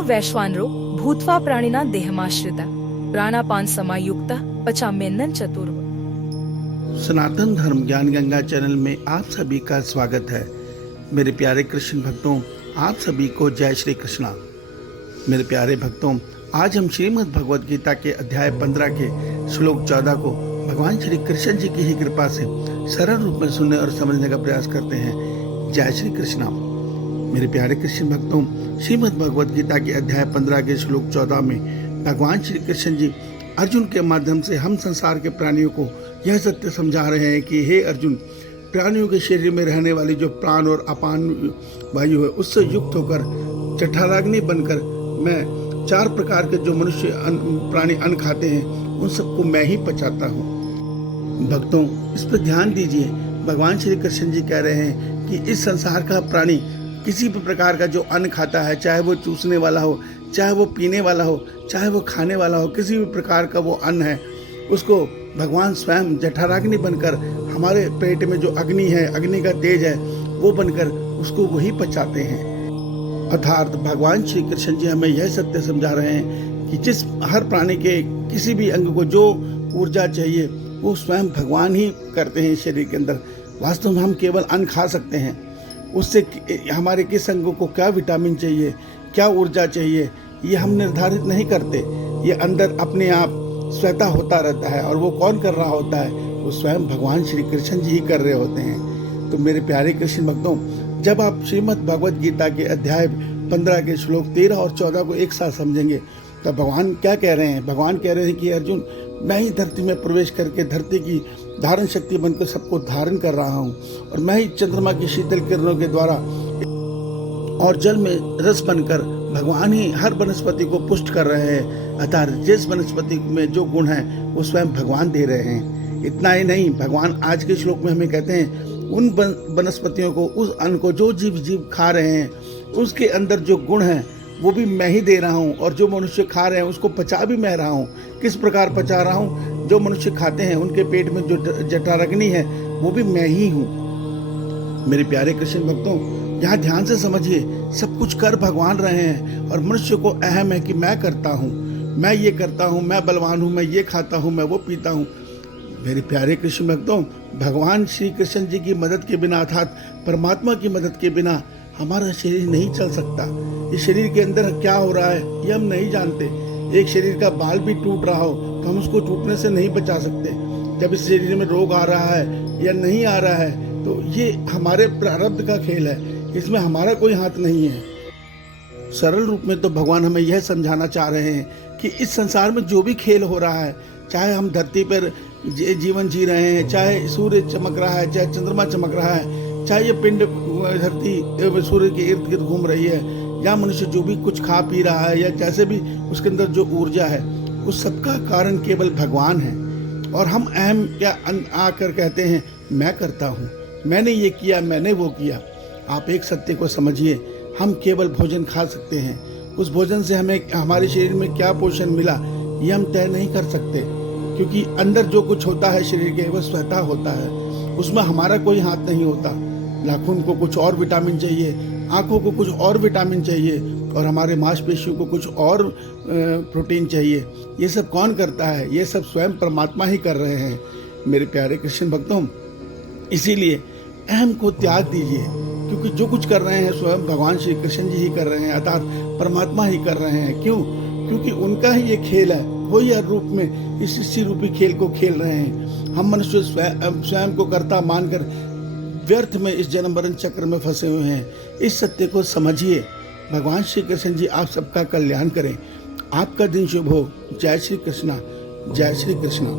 वैश्वानरो भूत्वा प्राणिना देहमाश्रिता प्राणापान समायुक्ता पचामेन्नन चतुर्व। सनातन धर्म ज्ञान गंगा चैनल में आप सभी का स्वागत है। मेरे प्यारे कृष्ण भक्तों, आप सभी को जय श्री कृष्णा। मेरे प्यारे भक्तों, आज हम श्रीमद् भगवद गीता के अध्याय 15 के श्लोक 14 को भगवान श्री कृष्ण जी की ही कृपा से सरल रूप में सुनने और समझने का प्रयास करते हैं। जय श्री कृष्णा। मेरे प्यारे कृष्ण भक्तों, श्रीमद् भगवद गीता के अध्याय 15 के श्लोक 14 में भगवान श्री कृष्ण जी अर्जुन के माध्यम से हम संसार के प्राणियों को यह सत्य समझा रहे हैं कि हे अर्जुन, प्राणियों के शरीर में रहने वाली जो प्राण और अपान वायु है, उससे युक्त होकर जठराग्नि बनकर मैं 4 प्रकार के जो मनुष्य प्राणी अन्न खाते हैं, उन सबको मैं ही पचाता हूँ। भक्तों, इस पर ध्यान दीजिए। भगवान श्री कृष्ण जी कह रहे हैं कि इस संसार का प्राणी किसी भी प्रकार का जो अन्न खाता है, चाहे वो चूसने वाला हो, चाहे वो पीने वाला हो, चाहे वो खाने वाला हो, किसी भी प्रकार का वो अन्न है, उसको भगवान स्वयं जठराग्नि बनकर हमारे पेट में जो अग्नि है, अग्नि का तेज है, वो बनकर उसको वही पचाते हैं। अर्थात भगवान श्री कृष्ण जी हमें यह सत्य समझा रहे हैं कि जिस हर प्राणी के किसी भी अंग को जो ऊर्जा चाहिए, वो स्वयं भगवान ही करते हैं शरीर के अंदर। वास्तव में हम केवल अन्न खा सकते हैं, उससे हमारे किस अंग को क्या विटामिन चाहिए, क्या ऊर्जा चाहिए, ये हम निर्धारित नहीं करते। ये अंदर अपने आप स्वतः होता रहता है। और वो कौन कर रहा होता है? वो स्वयं भगवान श्री कृष्ण जी ही कर रहे होते हैं। तो मेरे प्यारे कृष्ण भक्तों, जब आप श्रीमद् भगवद गीता के अध्याय 15 के श्लोक 13 और 14 को एक साथ समझेंगे तो भगवान क्या कह रहे हैं? भगवान कह रहे हैं कि अर्जुन, मैं ही धरती में प्रवेश करके धरती की धारण शक्ति बनकर सबको धारण कर रहा हूँ, और मैं ही चंद्रमा की शीतल किरणों के द्वारा और जल में रस बनकर भगवान ही हर वनस्पति को पुष्ट कर रहे हैं। अर्थात जिस वनस्पति में जो गुण है, वो स्वयं भगवान दे रहे हैं। इतना ही नहीं, भगवान आज के श्लोक में हमें कहते हैं उन वनस्पतियों को, उस अन्न को जो जीव खा रहे हैं, उसके अंदर जो गुण है वो भी मैं ही दे रहा हूँ, और जो मनुष्य खा रहे हैं उसको पचा भी मैं रहा हूँ। किस प्रकार पचा रहा हूँ? जो मनुष्य खाते हैं उनके पेट में जो जठराग्नि है, वो भी मैं ही हूँ। मेरे प्यारे कृष्ण भक्तों, यहाँ ध्यान से समझिए, सब कुछ कर भगवान रहे हैं, और मनुष्य को अहम है कि मैं करता हूँ, मैं ये करता हूँ, मैं बलवान हूँ, मैं ये खाता हूँ, मैं वो पीता हूँ। मेरे प्यारे कृष्ण भक्तों, भगवान श्री कृष्ण जी की मदद के बिना, अर्थात परमात्मा की मदद के बिना हमारा शरीर नहीं चल सकता। इस शरीर के अंदर क्या हो रहा है ये हम नहीं जानते। एक शरीर का बाल भी टूट रहा हो तो हम उसको टूटने से नहीं बचा सकते। जब इस शरीर में रोग आ रहा है या नहीं आ रहा है, तो ये हमारे प्रारब्ध का खेल है, इसमें हमारा कोई हाथ नहीं है। सरल रूप में तो भगवान हमें यह समझाना चाह रहे हैं कि इस संसार में जो भी खेल हो रहा है, चाहे हम धरती पर जीवन जी रहे हैं, चाहे सूर्य चमक रहा है, चाहे चंद्रमा चमक रहा है, चाहे ये पिंड धरती सूर्य के इर्द गिर्द घूम रही है, या मनुष्य जो भी कुछ खा पी रहा है, या जैसे भी उसके अंदर जो ऊर्जा है, उस सबका कारण केवल भगवान है। और हम अहम क्या आकर कहते हैं मैं करता हूँ, मैंने ये किया, मैंने वो किया। आप एक सत्य को समझिए, हम केवल भोजन खा सकते हैं। उस भोजन से हमें हमारे शरीर में क्या पोषण मिला ये हम तय नहीं कर सकते, क्योंकि अंदर जो कुछ होता है शरीर के, वो स्वतः होता है, उसमें हमारा कोई हाथ नहीं होता। नाखून को कुछ और विटामिन चाहिए, आँखों को कुछ और विटामिन चाहिए, और हमारे मांसपेशियों को कुछ और प्रोटीन चाहिए। ये सब कौन करता है? ये सब स्वयं परमात्मा ही कर रहे हैं। मेरे प्यारे कृष्ण भक्तों, इसीलिए अहम को त्याग दीजिए, क्योंकि जो कुछ कर रहे हैं स्वयं भगवान श्री कृष्ण जी ही कर रहे हैं, अर्थात परमात्मा ही कर रहे हैं। क्यों? क्योंकि उनका ही ये खेल है, वही हर रूप में इस सृष्टि रूपी खेल को खेल रहे हैं। हम मनुष्य स्वयं को कर्ता मानकर व्यर्थ में इस जन्म मरण चक्र में फंसे हुए हैं। इस सत्य को समझिए। भगवान श्री कृष्ण जी आप सबका कल्याण करें। आपका दिन शुभ हो। जय श्री कृष्णा, जय श्री कृष्णा।